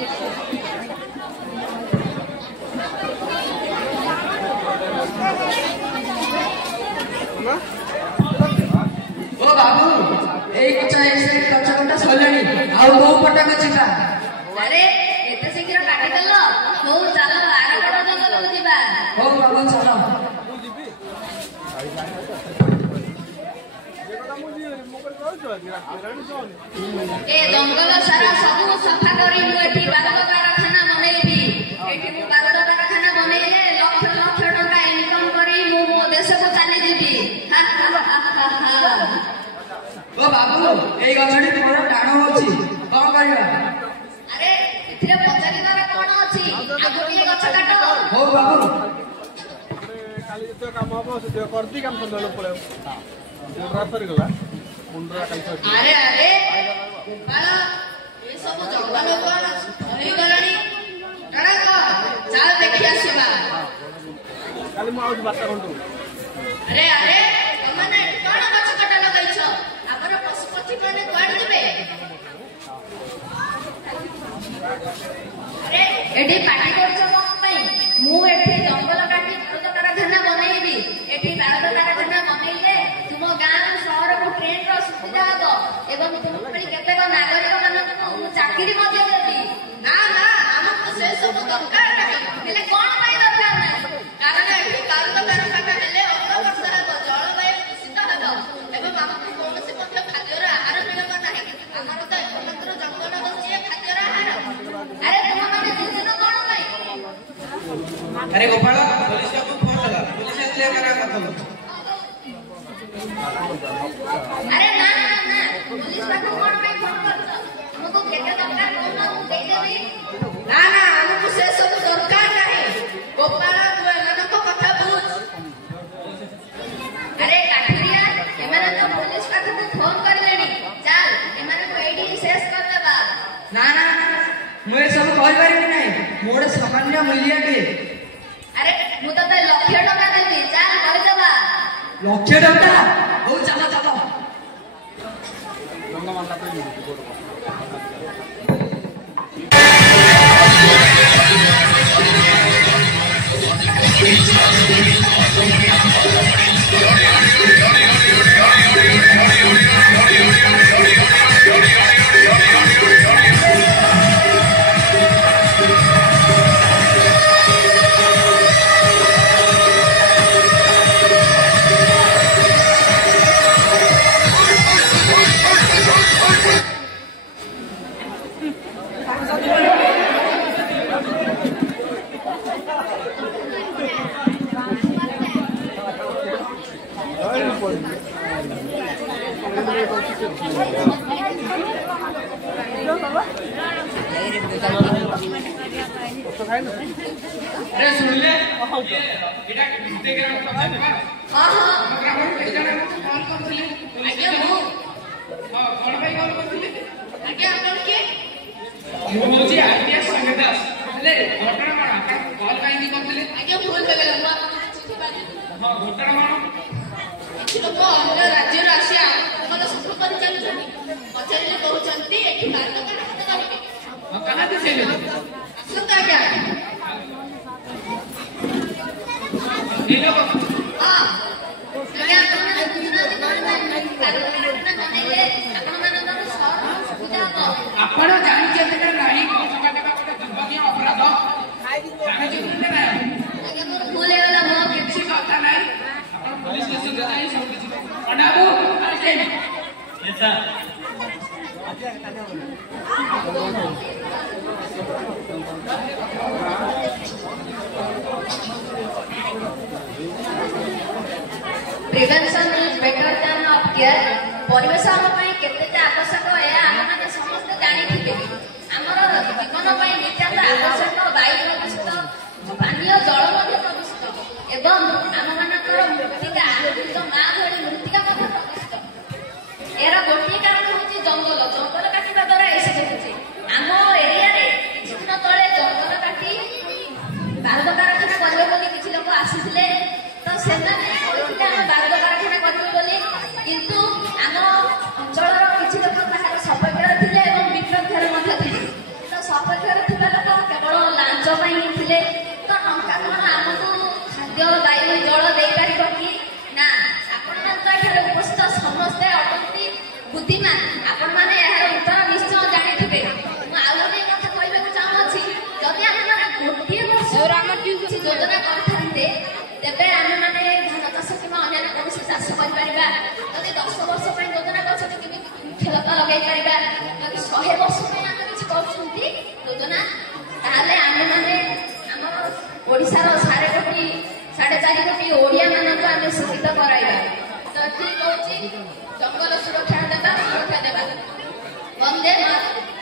ओ बाबू एई कच्चा ऐसे कच्चा कटा सलेनी आउ बहु पटक चिका अरे एते शीघ्र काटी देलो हो चलो आरो बड़ जंगल जीवा हो बाबू चलो ए जंगल सारा सब सफा करी मु एठी बारद कारखाना बनेबी एठी मु बारद कारखाना बनेले लाख लाख टका इनकम करी मु मो देश को चली जीबी ओ बाबू एई गछडी तुमरा डाण होची कोन करबा अरे इथिरे पचारी तारा कोन अछि आगो के गछ काटो हो बाबू काली तो काम हबो से करती काम संदल पळे रास्ता रे गला मुंडरा काई अरे अरे गोपाल ए सब जंगल कोन होई गलानी टड़ा को चल देखि आसीबा काली मु आउज बात करंतु अरे अरे तमने कोन गछ काटा लगाइछ हमर पशुपति माने कोन दिबे अरे एठी पार्टी करछ कोन पई मु एठी जंगल काटी भारत कारखाना बनेइबी एठी भारत कारखाना बनेइले तुम गां शहर को ट्रेन रो सुविधा हबो एवं तुम पई केतेक नागरिक मानक चाकरी मध्ये देबी ना ना हमको से सब दरकार नाही हेले कोन पई दरकार नाही कारण एठी भारत कारखाना हेले अग्रवर्षर जलवायु दूषित हबो एवं हमको कोनोसी मध्ये खाद्यर आहार मिलबो नाही हमर त एकमात्र जंगल बसिए खाद्यर आहार अरे तुम माने जिंदगी कोन पई अरे गोपाल पुलिस को फोन लगा पुलिस आते करा करतो अरे ना ना ना पुलिस को कोन पई फोन करतो हमको केते दरकार कोन मु दे देबी ना ना हमको से सब दरकार नाही गोपाल तू एनको कथा बुझ अरे काठिया एमाने तो पुलिस को फोन करलेनी चल एमाने को एडी शेष कर देबा ना ना मु ए सब कहि पारिबी नै मोर सामान्य मूल्य के अरे मु तो लक्ष टका देबी चल कहि देबा लक्ष टका हो चलो चलो गंगा माता पे अरे सुन ले एटा किते के हां हां ग्राम के जने कॉल करथिले आज्ञा मु हां कोन भाई कॉल करथिले आज्ञा अपन के मु होची आईटीएस संगदास ले घटना मार कॉल काई नहीं करथिले आज्ञा भूल हो गेल मु चिट्ठी बाजी हां घटना मार କିଛି ଲୋକ ଅନ୍ୟ ରାଜ୍ୟରୁ ଆସି ଆମର ସଫଳ କରି ଚାଲୁଛନ୍ତି ପଚାରିଲେ କହୁଛନ୍ତି ଏଠି ଭାରତ कारखाना କରିବେ हां कहां से से ଆସନ୍ତୁ ଆଜ୍ଞା ये लोग ହଁ ଆଜ୍ଞା ଆପଣମାନେ ବୁଝୁନାହାନ୍ତି କଣ ପାଇଁ ଭାରତ कारखाना ବନେଇଲେ ଆପଣମାନଙ୍କର ସହର ସୁବିଧା ହବ आपण ଜାଣିଛନ୍ତି ନା ନାହିଁ କୋଷ କାଟିବା ଗୋଟେ ଦୁର୍ଭାଗ୍ୟ ଅପରାଧ ଜାଣିଛନ୍ତି ନା ଆଜ୍ଞା ମୋର ଭୁଲ ହେଇଗଲା ମୋ କିଛି କଥା ନାହିଁ ଆପଣ पुलिस स्टेशन जाई सब କିଛି अनाबू आके yes sir prevention is better than of care परिवेश हम पई केते आवश्यक है हम माने समस्त जानि थिबे हमर जीवन पई नित्यात आवश्यक वायु प्रदूषित पानीय जल मध्ये प्रदूषित एवं हम मानकर मृत्तिका जो मां भଳି मृत्तिका मध्ये प्रदूषित एरा गोटी कारण होची जंगल जंगल काटिबा द्वारा एसे होची हम एरिया रे किछि दिन तळे जंगल काटी भारत कारखाना करबे बोली किछि लोक आसीथिले तो सेनाने कहले हम भारत कारखाना करबे बोली किंतु हम अंचलर किछि लोक ताहार सपक्षर थिले एवं विपक्षर मध्ये थिले तो सपक्षर ବୁଦ୍ଧିମାନ ଆପଣମାନେ ଏହାର ଉତ୍ତର ନିଶ୍ଚୟ ଜାଣିଥିବେ। ମୁଁ ଆଉ ଗୋଟେ କଥା କହିବାକୁ ଚାହୁଁଅଛି, ଯଦି ଆମେମାନେ ଗୋଟିଏ ବର୍ଷ କିଛି ଯୋଜନା କରିଥାନ୍ତେ ତେବେ ଆମେମାନେ ଧାନ ଚାଷ କିମ୍ବା ଅନ୍ୟାନ୍ୟ କୌଣସି ଚାଷ କରିପାରିବା। ଯଦି 10 ବର୍ଷ ପାଇଁ ଯୋଜନା କରୁଛନ୍ତି କେମିତି ବୃକ୍ଷଲତା ଲଗାଇ ପାରିବା, ଯଦି 100 ବର୍ଷ ପାଇଁ ଆମେ କିଛି କରୁଛନ୍ତି ଯୋଜନା, ତାହେଲେ ଆମେମାନେ ଆମର ଓଡ଼ିଶାର 4.5 କୋଟି ଓଡ଼ିଆ ମାନଙ୍କୁ ଆମେ ଶିକ୍ଷିତ କରାଇବା। ତ ଠିକ କହୁଛି, ଜଙ୍ଗଲ ସୁରକ୍ଷା ଦେବା, ବନ୍ଦେ ମାତରମ୍।